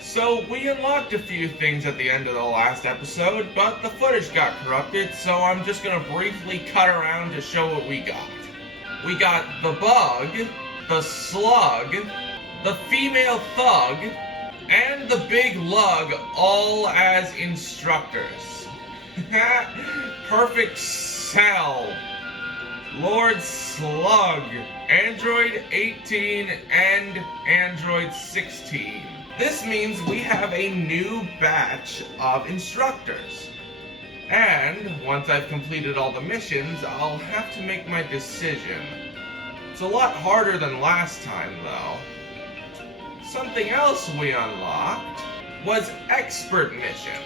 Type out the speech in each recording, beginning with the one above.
So we unlocked a few things at the end of the last episode, but the footage got corrupted, so I'm just gonna briefly cut around to show what we got. We got the bug, the slug, the female thug, and the big lug all as instructors. Perfect Cell, Lord Slug, Android 18, and Android 16. This means we have a new batch of instructors. And once I've completed all the missions, I'll have to make my decision. It's a lot harder than last time, though. Something else we unlocked was expert missions.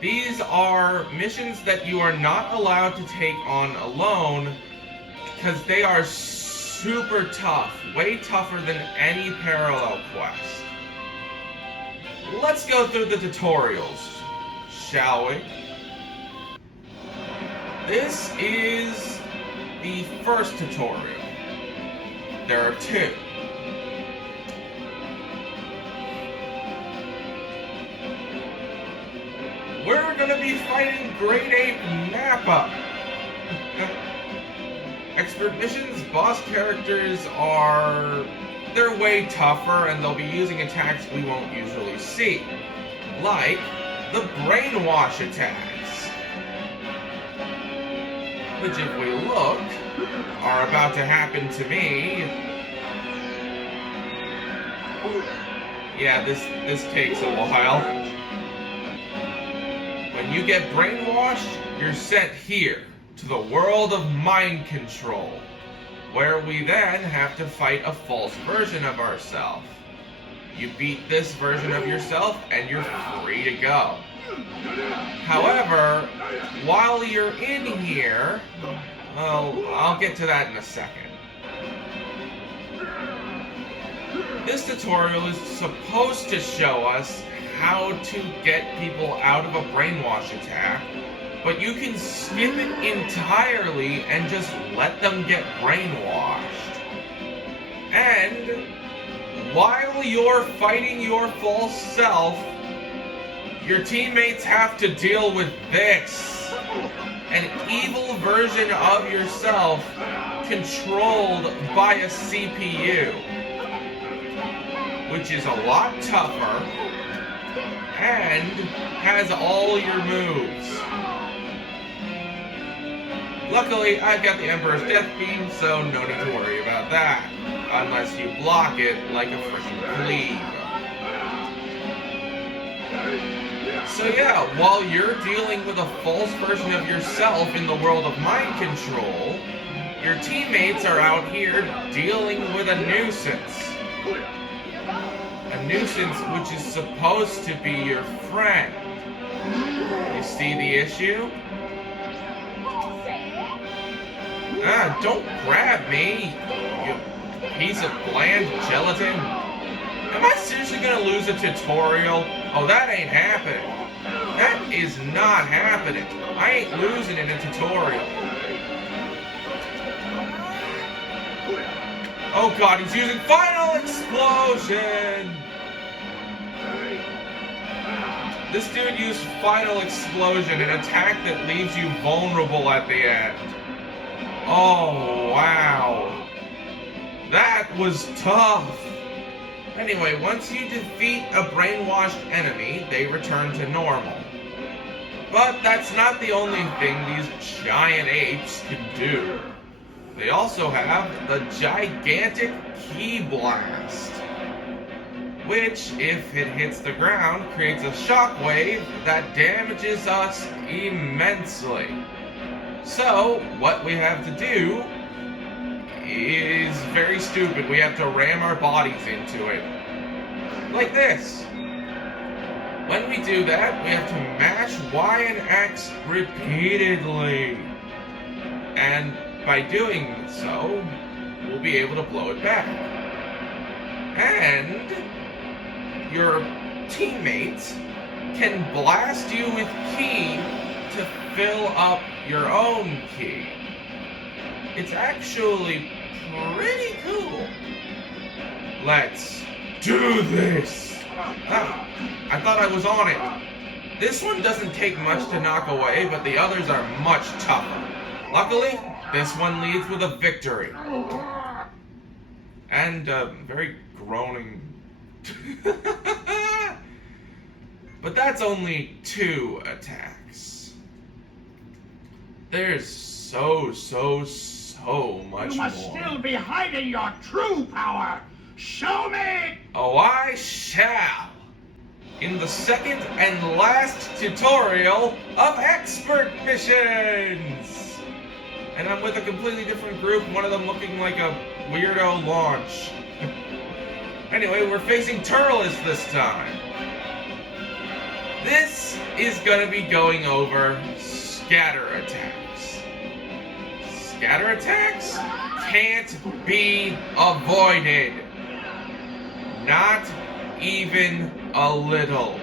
These are missions that you are not allowed to take on alone because they are super tough, way tougher than any parallel quest. Let's go through the tutorials, shall we? This is the first tutorial. There are two. We're gonna be fighting Great Ape Nappa. Expert missions, boss characters they're way tougher and they'll be using attacks we won't usually see. Like the brainwash attacks. Which if we look, are about to happen to me. Yeah, this takes a while. When you get brainwashed, you're sent here, to the world of mind control, where we then have to fight a false version of ourselves. You beat this version of yourself and you're free to go. However, while you're in here, well, I'll get to that in a second. This tutorial is supposed to show us how to get people out of a brainwash attack, but you can skip it entirely and just let them get brainwashed. And while you're fighting your false self, your teammates have to deal with this. An evil version of yourself controlled by a CPU, which is a lot tougher and has all your moves. Luckily, I've got the Emperor's Death Beam, so no need to worry about that. Unless you block it like a freaking cleave. So yeah, while you're dealing with a false version of yourself in the world of mind control, your teammates are out here dealing with a nuisance. A nuisance which is supposed to be your friend. You see the issue? Ah, don't grab me, you piece of bland gelatin. Am I seriously gonna lose a tutorial? Oh, that ain't happening. That is not happening. I ain't losing in a tutorial. Oh god, he's using Final Explosion! This dude used Final Explosion, an attack that leaves you vulnerable at the end. Oh, wow. That was tough. Anyway, once you defeat a brainwashed enemy, they return to normal. But that's not the only thing these giant apes can do. They also have the gigantic Ki Blast, which, if it hits the ground, creates a shockwave that damages us immensely. So, what we have to do is very stupid. We have to ram our bodies into it. Like this. When we do that, we have to mash Y and X repeatedly. And by doing so, we'll be able to blow it back. And your teammates can blast you with Ki to fill up your own Ki. It's actually pretty cool. Let's do this! thought I was on it. This one doesn't take much to knock away, but the others are much tougher. Luckily, this one leads with a victory. And very groaning. But that's only 2 attacks. There's so much more. You must still be hiding your true power. Show me! Oh, I shall. In the second and last tutorial of Expert Missions. And I'm with a completely different group, one of them looking like a weirdo launch. Anyway, we're facing Turles this time. This is gonna be going over scatter attacks. Scatter attacks can't be avoided. Not even a little.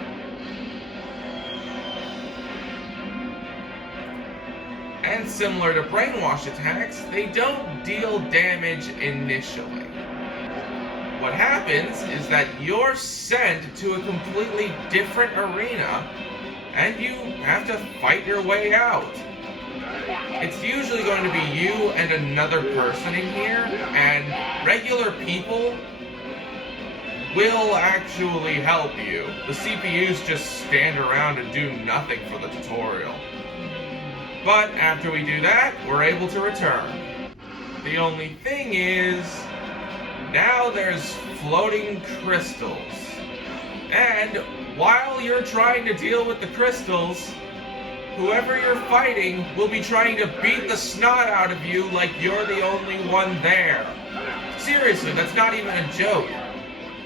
And similar to brainwash attacks, they don't deal damage initially. What happens is that you're sent to a completely different arena and you have to fight your way out. It's usually going to be you and another person in here, and regular people will actually help you. The CPUs just stand around and do nothing for the tutorial. But after we do that, we're able to return. The only thing is, now there's floating crystals. And while you're trying to deal with the crystals, whoever you're fighting will be trying to beat the snot out of you like you're the only one there. Seriously, that's not even a joke.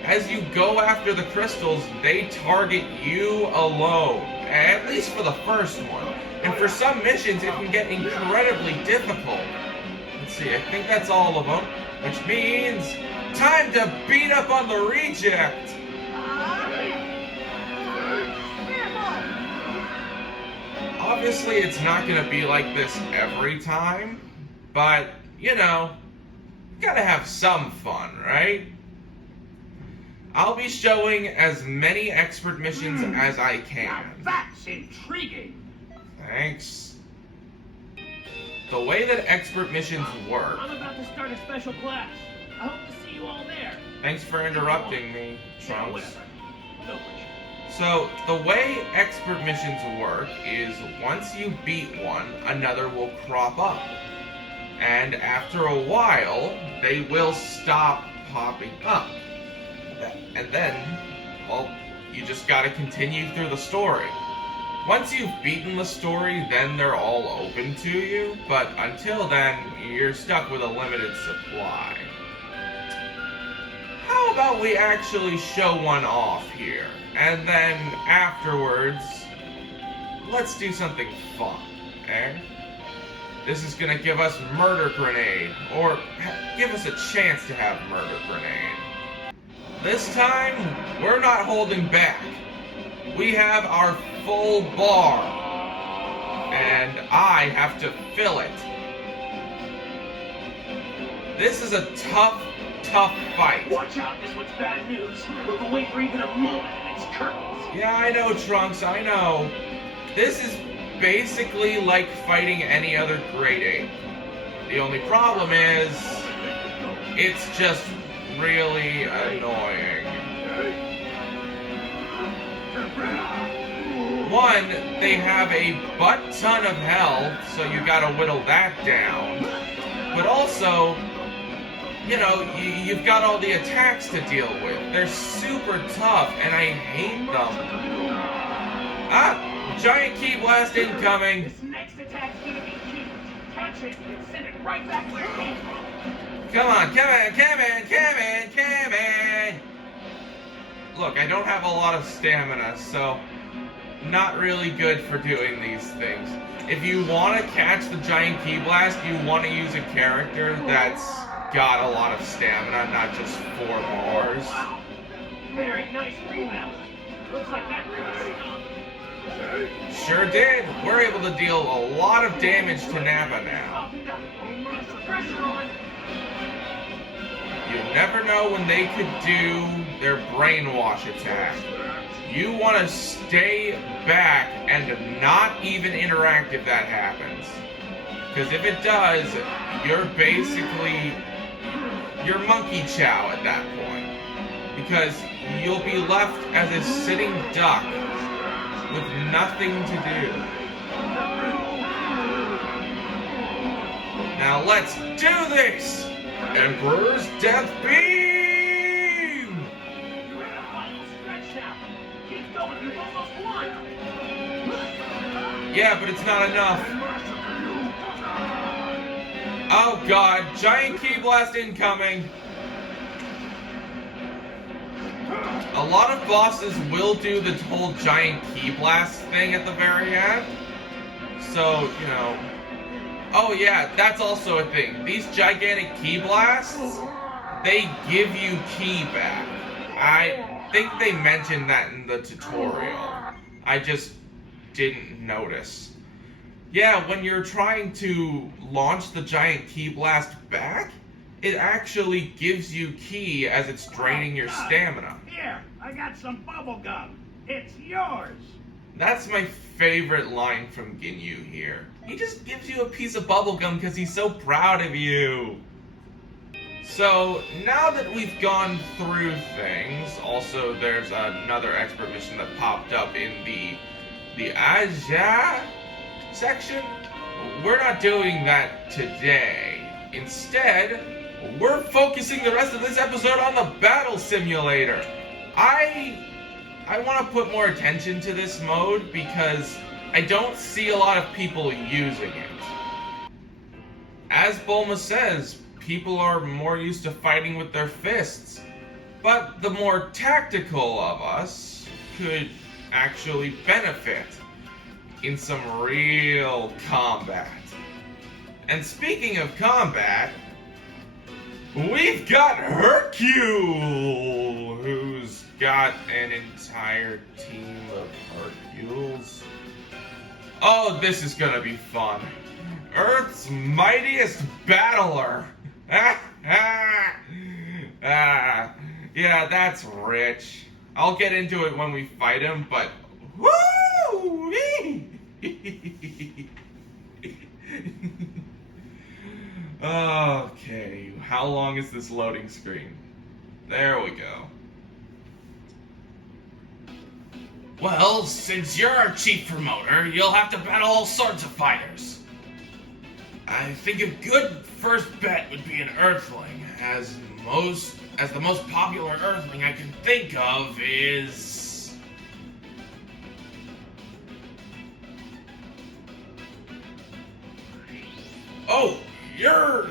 As you go after the crystals, they target you alone. At least for the first one. And for some missions, it can get incredibly difficult. Let's see, I think that's all of them. Which means, time to beat up on the reject! Obviously, it's not going to be like this every time. But, you know, gotta have some fun, right? I'll be showing as many expert missions as I can. Now that's intriguing. Thanks. The way that expert missions work... I'm about to start a special class. I hope to see you all there. Thanks for interrupting me, Trunks. No worries. So, the way expert missions work is once you beat one, another will crop up. And after a while, they will stop popping up. And then, well, you just gotta continue through the story. Once you've beaten the story, then they're all open to you, but until then, you're stuck with a limited supply. How about we actually show one off here, and then afterwards, let's do something fun, eh? This is gonna give us Murder Grenade, or give us a chance to have Murder Grenade. This time, we're not holding back. We have our full bar, and I have to fill it. This is a tough fight. Watch out, this one's bad news. We'll be waiting for even a moment and it's curtains. Yeah, I know, Trunks, I know. This is basically like fighting any other grade 8. The only problem is, it's just really annoying. One, they have a butt-ton of health, so you gotta whittle that down. But also, you know, you've got all the attacks to deal with. They're super tough, and I hate them. Ah! Giant Key Blast incoming! This next attack's gonna be huge. Catch it and send it right back where it came from. Come on! Look, I don't have a lot of stamina, so not really good for doing these things. If you want to catch the Giant Key Blast, you want to use a character that's got a lot of stamina, not just 4 bars. Wow. Very nice rebound. Looks like that really stopped. Sure did. We're able to deal a lot of damage to Nappa now. Pressure on. You never know when they could do their brainwash attack. you want to stay back and not even interact if that happens. Because if it does, you're basically, you're monkey chow at that point. Because you'll be left as a sitting duck with nothing to do. Now let's do this! Emperor's Death Beam! You're in a final stretch now. Keep going, you've almost won. Yeah, but it's not enough. Oh god, giant ki blast incoming. A lot of bosses will do the whole giant ki blast thing at the very end. So, you know. Oh yeah, that's also a thing. These gigantic ki blasts, they give you ki back. I think they mentioned that in the tutorial. I just didn't notice. Yeah, when you're trying to launch the giant ki blast back, it actually gives you ki as it's draining your stamina. Here, I got some bubble gum. It's yours. That's my favorite line from Ginyu here. He just gives you a piece of bubblegum because he's so proud of you. So, now that we've gone through things, also there's another expert mission that popped up in the Aja section. We're not doing that today. Instead, we're focusing the rest of this episode on the battle simulator. I want to put more attention to this mode because I don't see a lot of people using it. As Bulma says, people are more used to fighting with their fists, but the more tactical of us could actually benefit in some real combat. And speaking of combat, we've got Hercule, who's got an entire team of Hercules. Oh, this is gonna be fun. Earth's mightiest battler. Yeah, that's rich. I'll get into it when we fight him, but woo! Okay, how long is this loading screen? There we go. Well, since you're our chief promoter, you'll have to battle all sorts of fighters. I think a good first bet would be an Earthling, as the most popular Earthling I can think of is... Oh, you're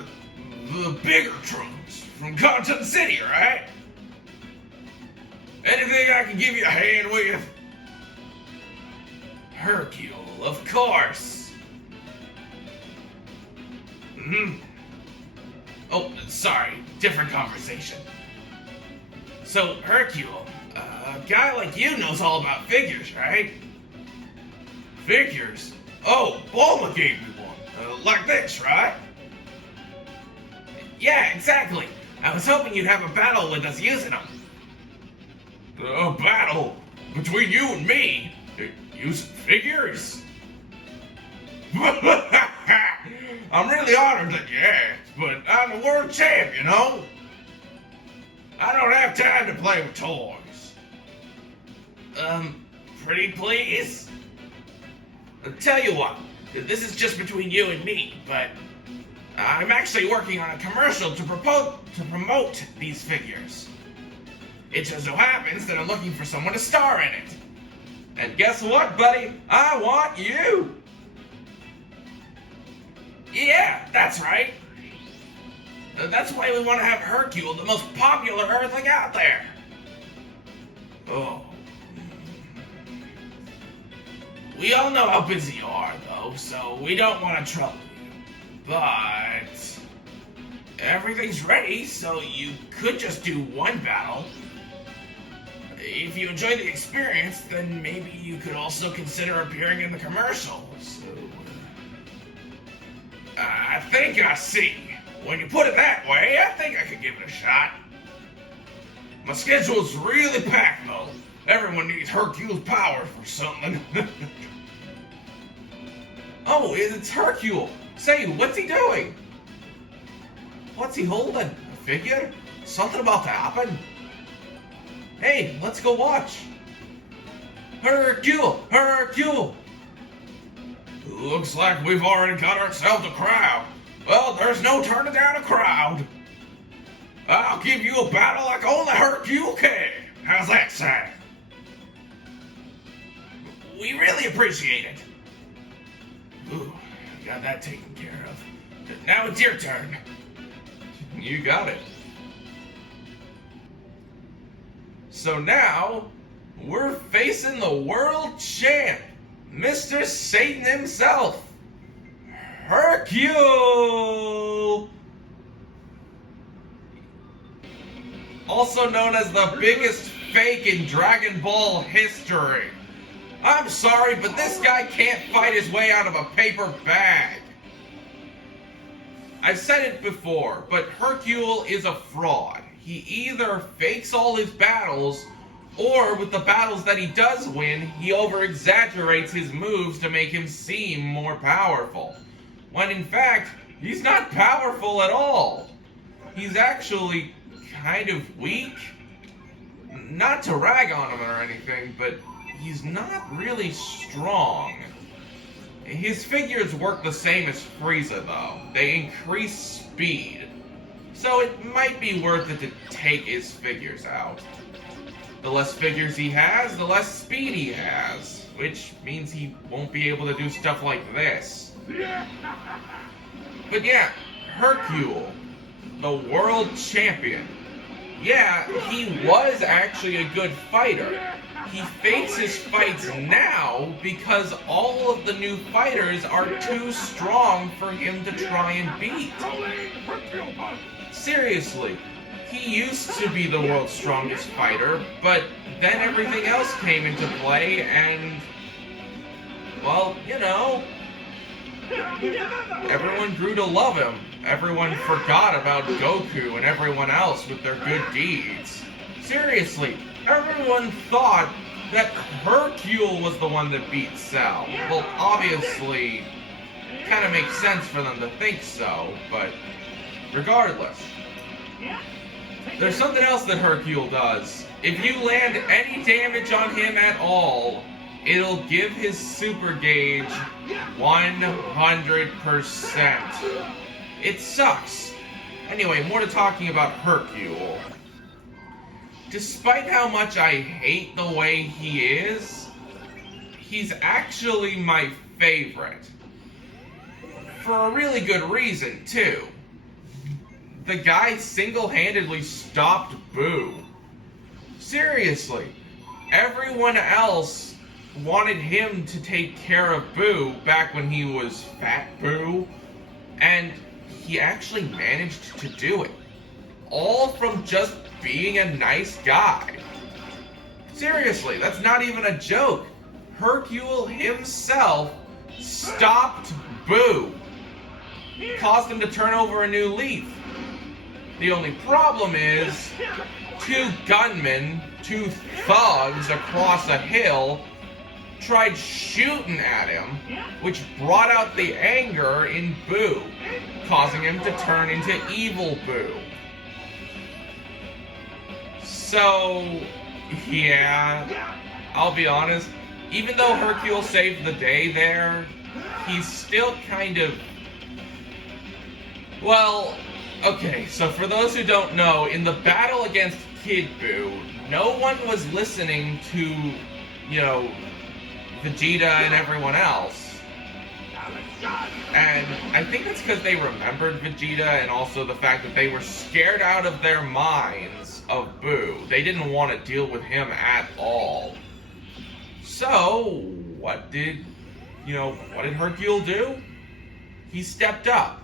the bigger Trunks from Cotton City, right? Anything I can give you a hand with? Hercule, of course. Oh, sorry, different conversation. So, Hercule, a guy like you knows all about figures, right? Figures? Oh, Bulma gave me one. Like this, right? Yeah, exactly. I was hoping you'd have a battle with us using them. A battle? Between you and me? Using figures? I'm really honored that you asked, but I'm the world champ, you know? I don't have time to play with toys. Pretty please? I'll tell you what, this is just between you and me, but I'm actually working on a commercial to promote these figures. It just so happens that I'm looking for someone to star in it. And guess what, buddy? I want you! Yeah, that's right. That's why we want to have Hercule, the most popular Earthling out there. Oh. We all know how busy you are, though, so we don't want to trouble you. But everything's ready, so you could just do one battle. If you enjoy the experience, then maybe you could also consider appearing in the commercial. So, I think I see. When you put it that way, I think I could give it a shot. My schedule's really packed, though. Everyone needs Hercule's power for something. Oh, it's Hercule. Say, what's he doing? What's he holding? A figure? Something about to happen? Hey, let's go watch. Hercule! Hercule! Looks like we've already got ourselves a crowd. Well, there's no turning down a crowd. I'll give you a battle like only Hercule can. How's that sound? We really appreciate it. Ooh, got that taken care of. Now it's your turn. You got it. So now, we're facing the world champ, Mr. Satan himself, Hercule! Also known as the biggest fake in Dragon Ball history. I'm sorry, but this guy can't fight his way out of a paper bag. I've said it before, but Hercule is a fraud. He either fakes all his battles, or with the battles that he does win, he over-exaggerates his moves to make him seem more powerful. When in fact, he's not powerful at all. He's actually kind of weak. Not to rag on him or anything, but he's not really strong. His figures work the same as Frieza though. They increase speed. So it might be worth it to take his figures out. The less figures he has, the less speed he has. Which means he won't be able to do stuff like this. But yeah, Hercule, the world champion. Yeah, he was actually a good fighter. He fakes his fights now because all of the new fighters are too strong for him to try and beat. Seriously, he used to be the world's strongest fighter, but then everything else came into play and, well, you know, everyone grew to love him. Everyone forgot about Goku and everyone else with their good deeds. Seriously, everyone thought that Hercule was the one that beat Cell. Well, obviously, kind of makes sense for them to think so, but regardless. There's something else that Hercule does. If you land any damage on him at all, it'll give his super gauge 100%. It sucks. Anyway, more to talking about Hercule. Despite how much I hate the way he is, he's actually my favorite. For a really good reason, too. The guy single-handedly stopped Buu. Seriously, everyone else wanted him to take care of Buu back when he was Fat Buu, and he actually managed to do it. All from just being a nice guy. Seriously, that's not even a joke. Hercule himself stopped Buu. Caused him to turn over a new leaf. The only problem is, two gunmen, two thugs across a hill tried shooting at him, which brought out the anger in Buu, causing him to turn into evil Buu. So, yeah, I'll be honest, even though Hercule saved the day there, he's still kind of, well, okay, so for those who don't know, in the battle against Kid Buu, no one was listening to, you know, Vegeta and everyone else. And I think that's because they remembered Vegeta and also the fact that they were scared out of their minds of Buu. They didn't want to deal with him at all. So, what did Hercule do? He stepped up.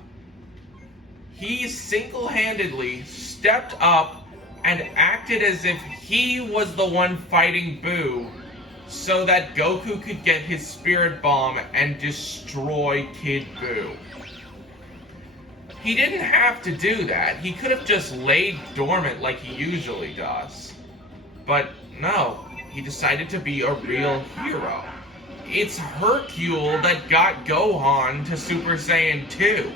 He single-handedly stepped up and acted as if he was the one fighting Buu so that Goku could get his Spirit Bomb and destroy Kid Buu. He didn't have to do that. He could have just laid dormant like he usually does. But no, he decided to be a real hero. It's Hercule that got Gohan to Super Saiyan 2.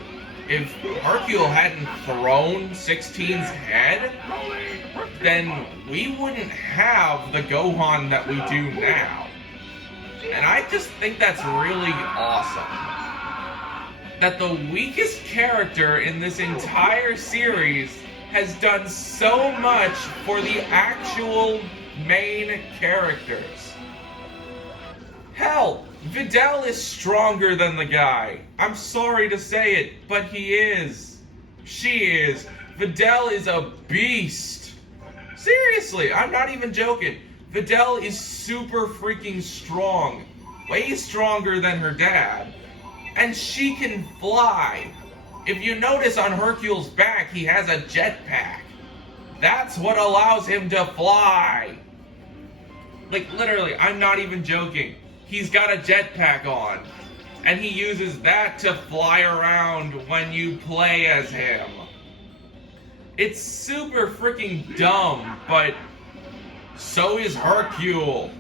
If Hercule hadn't thrown 16's head, then we wouldn't have the Gohan that we do now. And I just think that's really awesome. That the weakest character in this entire series has done so much for the actual main characters. Hell, Videl is stronger than the guy. I'm sorry to say it, but he is. She is. Videl is a beast. Seriously, I'm not even joking. Videl is super freaking strong. Way stronger than her dad. And she can fly. If you notice on Hercule's back, he has a jetpack. That's what allows him to fly. Like, literally, I'm not even joking. He's got a jetpack on. And he uses that to fly around when you play as him. It's super freaking dumb, but so is Hercule.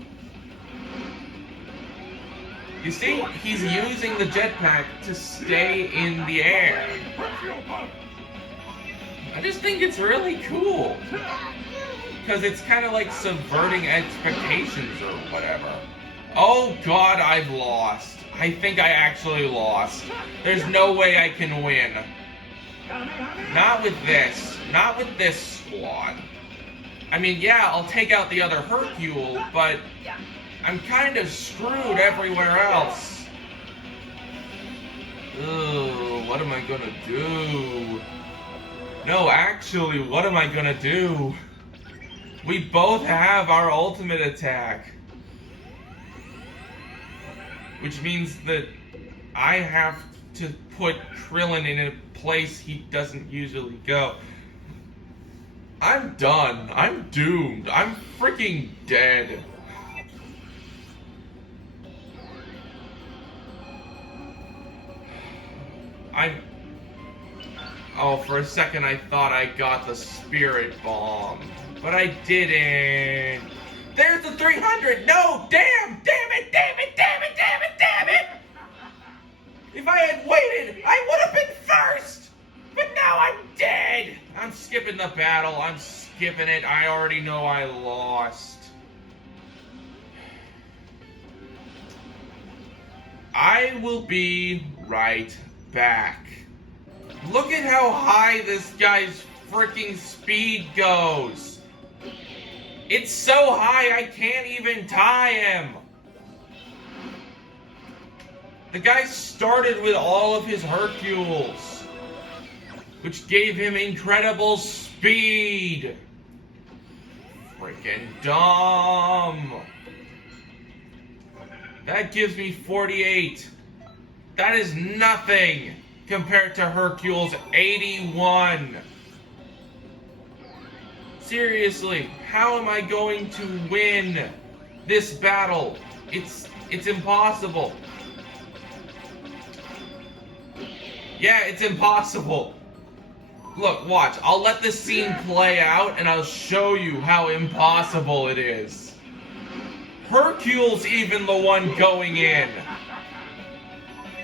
You see, he's using the jetpack to stay in the air. I just think it's really cool. Because it's kind of like subverting expectations or whatever. Oh god, I've lost. I think I actually lost. There's no way I can win. Not with this. Not with this squad. I mean, yeah, I'll take out the other Hercule, but I'm kind of screwed everywhere else. Ugh, what am I gonna do? No, actually, what am I gonna do? We both have our ultimate attack. Which means that I have to put Krillin in a place he doesn't usually go. I'm done. I'm doomed. I'm freaking dead. Oh, for a second I thought I got the Spirit Bomb. But I didn't. There's the 300! No! Damn! Damn it! Damn it! Damn it! Damn it! Damn it! If I had waited, I would have been first! But now I'm dead! I'm skipping the battle. I'm skipping it. I already know I lost. I will be right back. Look at how high this guy's freaking speed goes. It's so high I can't even tie him. The guy started with all of his Hercules, which gave him incredible speed. Freaking dumb. That gives me 48. That is nothing compared to Hercule's 81. Seriously, how am I going to win this battle? It's impossible. Yeah, it's impossible. Look, watch. I'll let this scene play out and I'll show you how impossible it is. Hercule's even the one going in.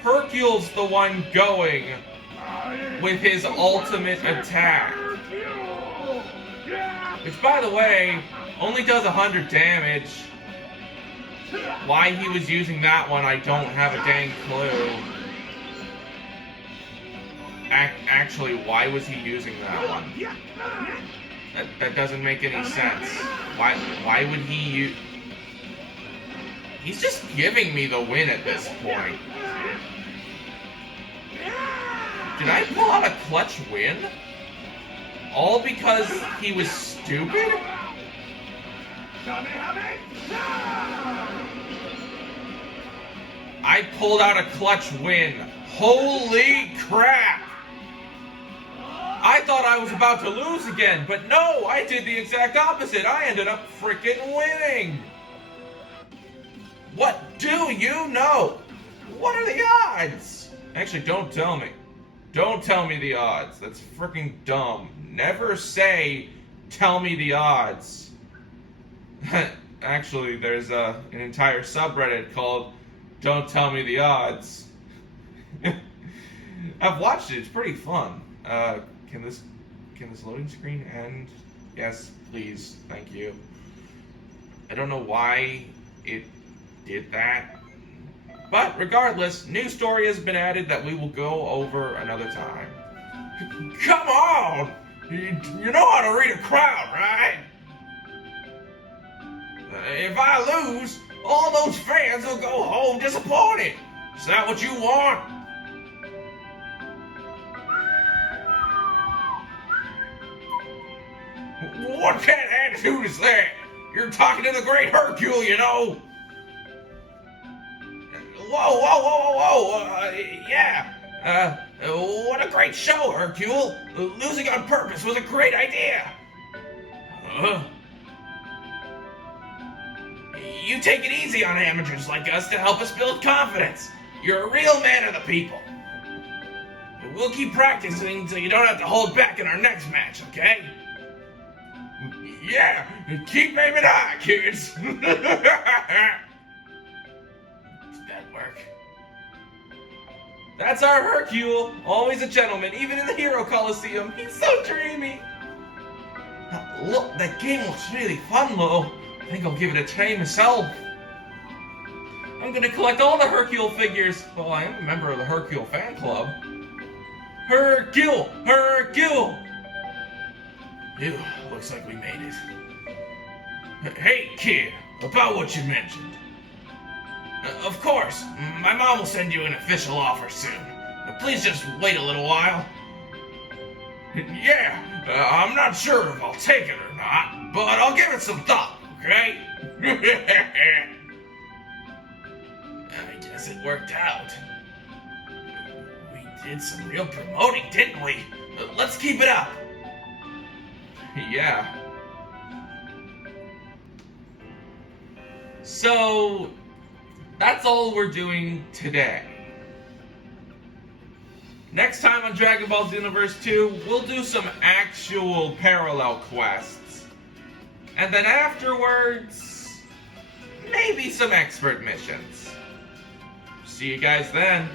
Hercule's the one going with his ultimate attack. Which, by the way, only does 100 damage. Why he was using that one, I don't have a dang clue. Actually, why was he using that one? That doesn't make any sense. Why would he use... He's just giving me the win at this point. Did I pull out a clutch win? All because he was stupid? I pulled out a clutch win. Holy crap! I thought I was about to lose again, but no, I did the exact opposite. I ended up freaking winning. What do you know? What are the odds? Actually, don't tell me. Don't tell me the odds. That's freaking dumb. Never say, tell me the odds. Actually, there's an entire subreddit called "Don't Tell Me the Odds." I've watched it. It's pretty fun. Can this loading screen end? Yes, please. Thank you. I don't know why it did that. But regardless, new story has been added that we will go over another time. Come on! You know how to read a crowd, right? If I lose, all those fans will go home disappointed. Is that what you want? What kind of attitude is that? You're talking to the great Hercule, you know. Whoa, yeah. What a great show, Hercule. Losing on purpose was a great idea. You take it easy on amateurs like us to help us build confidence. You're a real man of the people. We'll keep practicing so you don't have to hold back in our next match, okay? Yeah, keep aiming high, kids. Did that work? That's our Hercule, always a gentleman, even in the Hero Coliseum. He's so dreamy. Look, that game looks really fun, though. I think I'll give it a try myself. I'm gonna collect all the Hercule figures. Well, I am a member of the Hercule fan club. Hercule! Hercule! Ew, looks like we made it. Hey, kid, about what you mentioned. Of course, my mom will send you an official offer soon. Please just wait a little while. Yeah, I'm not sure if I'll take it or not, but I'll give it some thought, okay? I guess it worked out. We did some real promoting, didn't we? Let's keep it up. Yeah. So, that's all we're doing today. Next time on Dragon Ball Xenoverse 2, we'll do some actual parallel quests. And then afterwards, maybe some expert missions. See you guys then.